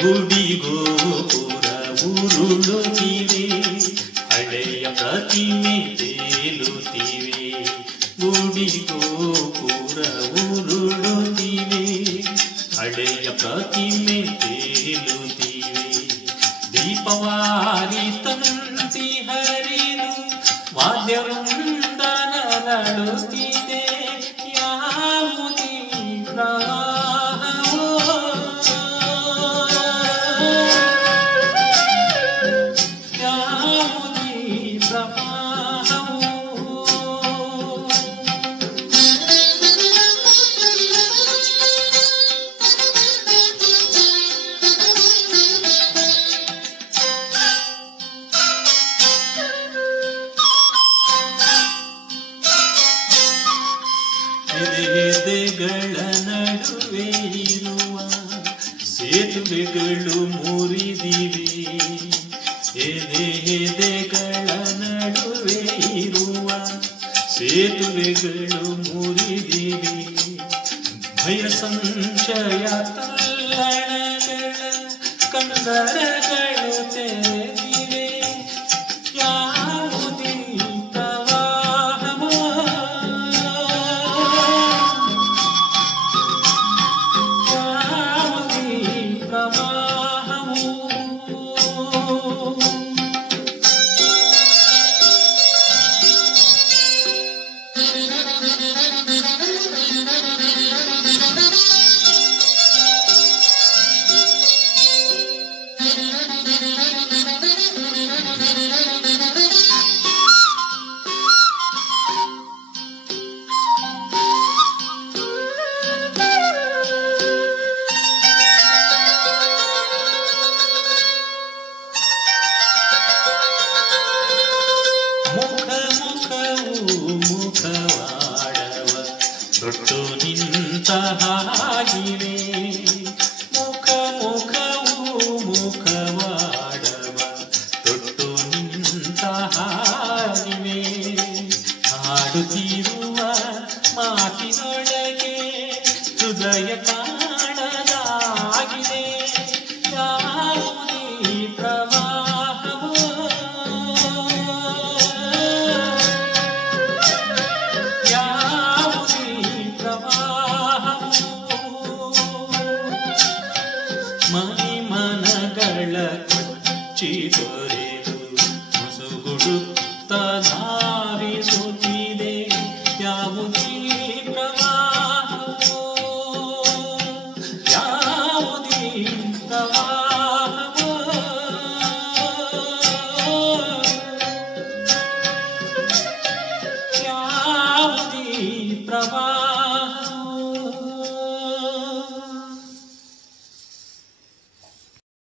ಗುಡಿಗೋಪುರ ಉರುಳುತ್ತಿವೆ ಹಳೆಯ ಪ್ರತಿಮೆ ತೇಲುತ್ತಿವೆ ಗುಡಿಗೋಪುರ ಉರುಳುತ್ತಿವೆ ಹಳೆಯ ಪ್ರತಿಮೆ ತೇಲುತ್ತಿವೆ ದೀಪವಾರಿ ತಂತಿ ಹರಿದು ಎದೆಗಳ ನಡುವೆ ಇರುವ ಸೇತುವೆಗಳು ಮುರಿದಿವೆ. ಎದೆ ಎದೆಗಳ ನಡುವೆ ಇರುವ ಸೇತುವೆಗಳು ಮುರಿದಿವೆ. ಭಯ ಸಂಶಯ ತಲ್ಲಣಗಳ ಕಂದರಗಳು ತೊಟ್ಟು ನಿಂತ ಹಾಗಿರಿ ಮುಖ ಮುಖವು ಮುಖವಾಡವ. ತೊಟ್ಟು ನಿಂತ ಹಾಗಿವೆ. ಹಾಡುತ್ತಿರುವ ಮಾತಿನೊಳಗೆ ಹೃದಯ ಕಾಣದಾಗಿದೆ ಮನಗಳ ಕಚ್ಚಿ ತೊರೆದು ಮುಸುಗುಡುತ್ತ